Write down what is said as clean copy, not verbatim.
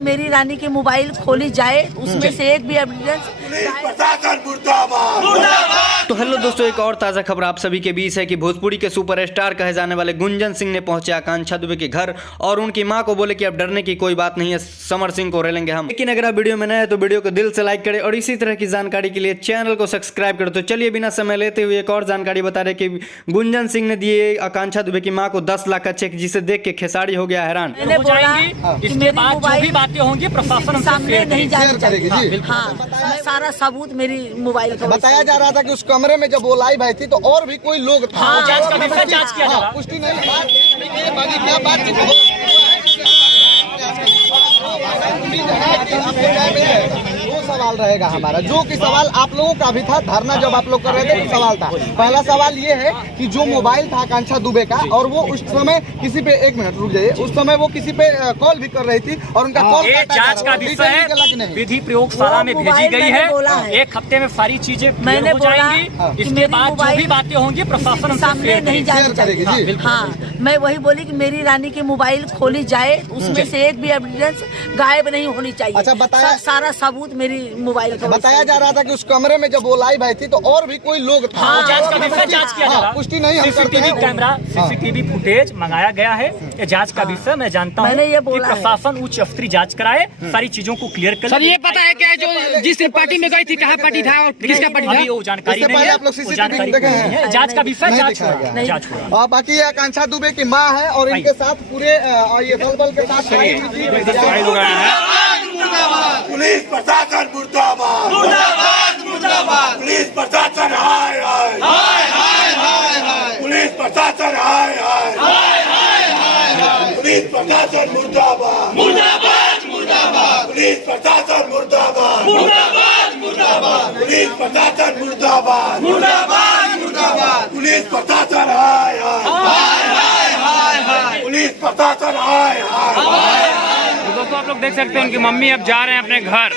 मेरी रानी की मोबाइल खोली जाए, उसमें से एक भी एविडेंस। तो हेलो दोस्तों, एक और ताज़ा खबर आप सभी के बीच है कि भोजपुरी के सुपरस्टार कहे जाने वाले गुंजन सिंह ने पहुंचे आकांक्षा दुबे के घर और उनकी मां को बोले कि अब डरने की कोई बात नहीं है, समर सिंह को रेलेंगे हम। लेकिन अगर आप वीडियो में नए हैं तो वीडियो को दिल से लाइक करें और इसी तरह की जानकारी के लिए चैनल को सब्सक्राइब करें। तो चलिए बिना समय लेते हुए एक और जानकारी बता रहे कि गुंजन सिंह ने दिए आकांक्षा दुबे की मां को 10 लाख का चेक, जिसे देख के खेसारी हो गया हैरान। मैंने बोला इसके बाद जो भी बातें होंगी प्रशासन सामने नहीं जानी चाहिए। जी। हाँ, सारा सबूत मेरी मोबाइल का बताया जा रहा था कि उस कमरे में जब वो लाइव आई थी तो और भी कोई लोग था। हाँ, जांच का विषय जांच किया जा रहा है। पुष्टि नहीं बाकी क्या बात वो सवाल रहेगा हमारा, जो कि सवाल आप लोगों का भी था। धरना जब आप लोग कर रहे थे तो सवाल था, पहला सवाल ये है कि जो मोबाइल था आकांक्षा दुबे का और वो उस समय किसी पे, एक मिनट रुक जाइए, उस समय वो किसी पे कॉल भी कर रही थी और उनका कॉल जांच का विषय है, विधि प्रयोगशाला में भेजी गई है। एक हफ्ते में सारी चीजें मैंने हो जाएंगी। इसके बाद जो भी बातें होंगी प्रशासन सामने नहीं जानी चाहिए। हाँ, मैं वही बोली कि मेरी रानी की मोबाइल खोली जाए, उसमें से एक भी एविडेंस गायब नहीं होनी चाहिए। अच्छा, बताया सारा सबूत मेरी मोबाइल का। बताया जा रहा था कि उस कमरे में जब वो लाइव आई थी तो और भी कोई लोग था। हाँ, जांच का विषय जांच किया जा रहा है। पुष्टि नहीं हम करते हैं। कैमरा सीसीटीवी फुटेज मंगाया गया है। ये जांच का विषय मैं जानता हूँ कि प्रशासन उच्च स्तरीय जांच कराए, सारी चीजों को क्लियर कर। सर, ये पता है क्या जो जिस पार्टी में गई थी, कहाँ पार्टी था और किसका पार्टी था? वो जानकारी नहीं है। आप लोग सीसीटीवी देखे हैं? जांच का विषय जांच और बाकी ये आकांक्षा दुबे की माँ है और इनके साथ पूरे ये दल के साथ पुलिस प्रशासन मुर्दाबाद, मुर्दाबाद, मुर्दाबाद। पुलिस प्रशासन हाय हाय, हाय हाय हाय हाय। पुलिस प्रशासन हाय हाय, हाय हाय हाय। पुलिस प्रशासन मुर्दाबाद, मुर्दाबाद, मुर्दाबाद। पुलिस प्रशासन मुर्दाबाद, मुर्दाबाद, मुर्दाबाद। पुलिस प्रशासन मुर्दाबाद, मुर्दाबाद, मुर्दाबाद। पुलिस प्रशासन हाय हाय, हाय हाय हाय हाय। पुलिस प्रशासन हाय हाय, हाय हाय। दोस्तों, आप लोग देख सकते हैं उनकी मम्मी अब जा रहे हैं अपने घर।